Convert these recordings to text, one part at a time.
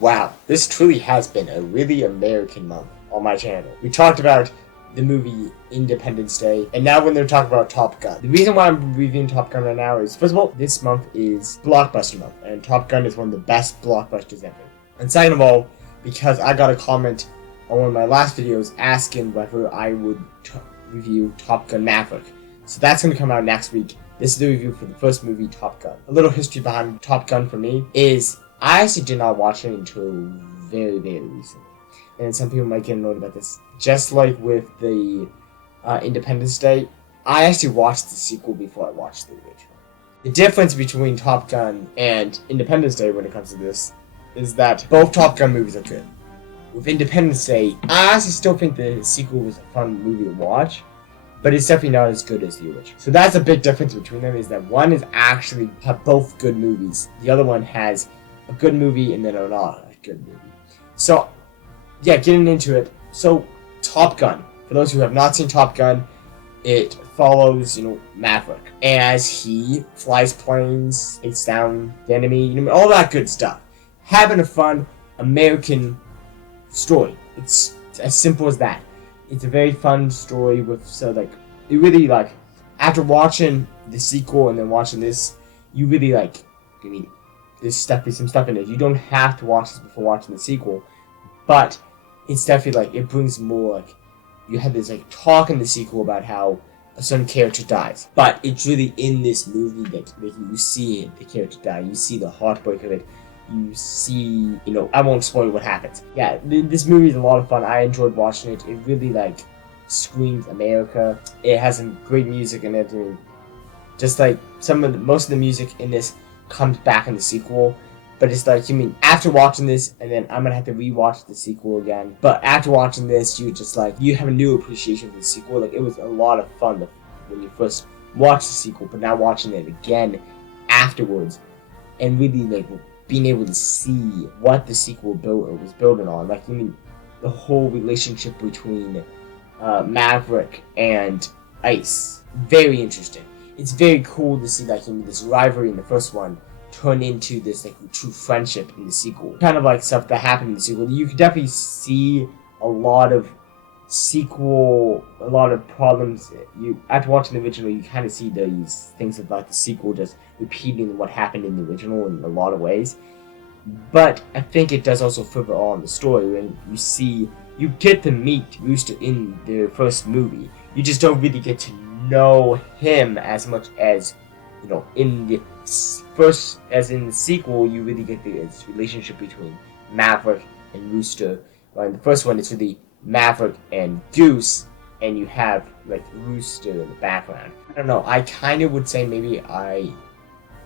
Wow, this truly has been a really American month on my channel. We talked about the movie Independence Day, and now we're going to talk about Top Gun. The reason why I'm reviewing Top Gun right now is, first of all, this month is Blockbuster month, and Top Gun is one of the best blockbusters ever. And second of all, because I got a comment on one of my last videos asking whether I would review Top Gun Maverick. So that's going to come out next week. This is the review for the first movie, Top Gun. A little history behind Top Gun for me is I actually did not watch it until very, very recently. And some people might get annoyed about this. Just like with the Independence Day, I actually watched the sequel before I watched the original. The difference between Top Gun and Independence Day when it comes to this is that both Top Gun movies are good. With Independence Day, I actually still think the sequel was a fun movie to watch, but it's definitely not as good as the original. So that's a big difference between them, is that one is actually have both good movies. The other one has a good movie and then a not a good movie. So, yeah, getting into it. So, Top Gun. For those who have not seen Top Gun, it follows, Maverick as he flies planes, takes down the enemy, all that good stuff. Having a fun American story. It's as simple as that. It's a very fun story with, it really, after watching the sequel and then watching this, you really, there's some stuff in it. You don't have to watch this before watching the sequel, but it's definitely, it brings more, you had this, talk in the sequel about how a certain character dies, but it's really in this movie that you see the character die, you see the heartbreak of it, you see, I won't spoil what happens. Yeah, this movie is a lot of fun. I enjoyed watching it. It really, screams America. It has some great music in it. Just, most of the music in this comes back in the sequel. But it's after watching this, and then I'm gonna have to rewatch the sequel again. But after watching this, you just, you have a new appreciation for the sequel. It was a lot of fun when you first watched the sequel, but now watching it again afterwards, and really, being able to see what the sequel was building on. The whole relationship between Maverick and Ice. Very interesting. It's very cool to see this rivalry in the first one turn into this true friendship in the sequel. Kind of stuff that happened in the sequel. You can definitely see a lot of problems. After watching the original, you kind of see these things about the sequel just repeating what happened in the original in a lot of ways. But I think it does also further on the story when you get to meet Rooster in the first movie. You just don't really get to know him as much as, in the first, as in the sequel, you really get this relationship between Maverick and Rooster. While in the first one, it's really Maverick and Goose, and you have Rooster in the background. I don't know. I kind of would say maybe I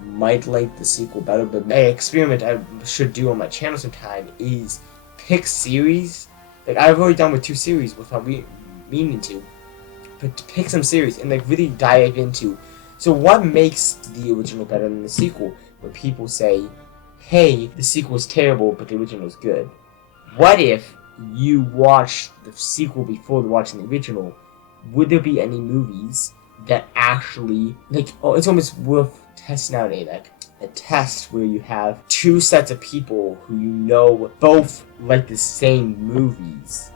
might like the sequel better, but an experiment I should do on my channel sometime is pick series. I've already done with 2 series without meaning to, but to pick some series and really dive into. So what makes the original better than the sequel? When people say, "Hey, the sequel is terrible, but the original is good." What if you watched the sequel before watching the original? Would there be any movies that actually it's almost worth testing out a test where you have 2 sets of people who both like the same movies,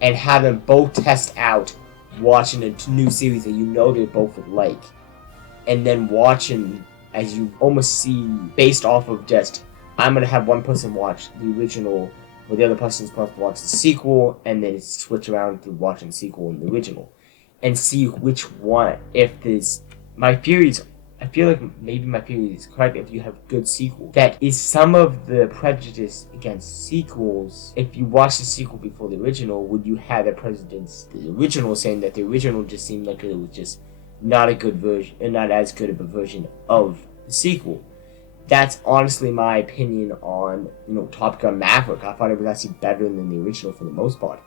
and have them both test out watching a new series that they both would like, and then watching as you almost see based off of just, I'm gonna have one person watch the original while the other person's supposed to watch the sequel, and then switch around to watching the sequel and the original, and see which one. My theories, I feel like maybe my theory is correct. If you have good sequels, that is some of the prejudice against sequels. If you watch the sequel before the original, would you have that prejudice, the original, saying that the original just seemed like it was just not a good version, and not as good of a version of the sequel? That's honestly my opinion on, Top Gun Maverick. I thought it was actually better than the original for the most part.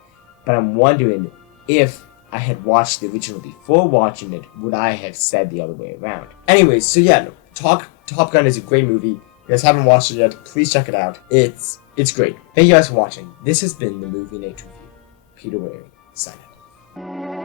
But I'm wondering, if I had watched the original before watching it, would I have said the other way around? Anyways, so yeah, Top Gun is a great movie. If you guys haven't watched it yet, please check it out. It's great. Thank you guys for watching. This has been the Movie Nature Review. Peter Waring, signing off.